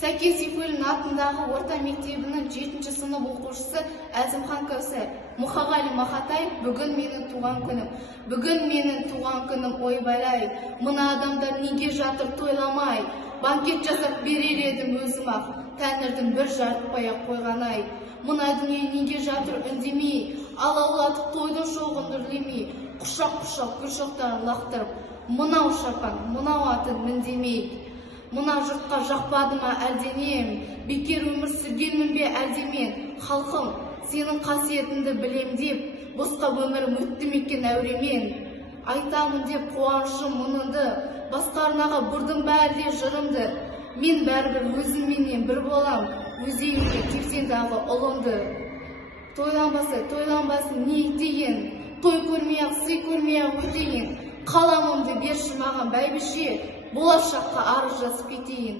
Сәкен Сейфуллин атындағы орта мектебінің 7-ші сынып оқушысы Әзімхан Кәусар. Мұқағали Мақатай, бүгін менің туған күнім. Бүгін менің туған күнім, ойбай-ай. Мына адамдар неге жатыр тойламай? Банкет жасап берер едім өзім-ақ. Тәңірдің бір жарытпай-ақ қойған-ай. Мына дүние неге жатыр үндемей? Алаулатып тойдың шоғын үрлемей. Құшақ-құшақ гүл шоқтарын лақтырып. Мынау шапан, мынау атын міндемей. Мына жұртқа жақпады ма әлденем, бекер өмір сүргенмін бе әлдемен. Халқым, сенің қасиетіңді білем деп, босқа өмірім өтті мекен әуремен. Айтамын деп қуанышым мұныңды, басқа арнаға бұрдым бәрі де жырымды. Мен бәрібір өзімменен бір болам, өзегімде тепсең дағы ұлымды. Тойланбасын не етейін, той көрмей-ақ, сый көрмей-ақ өтейін. Қаламымды берші маған бәйбіше, болашаққа арыз жазып кетейін.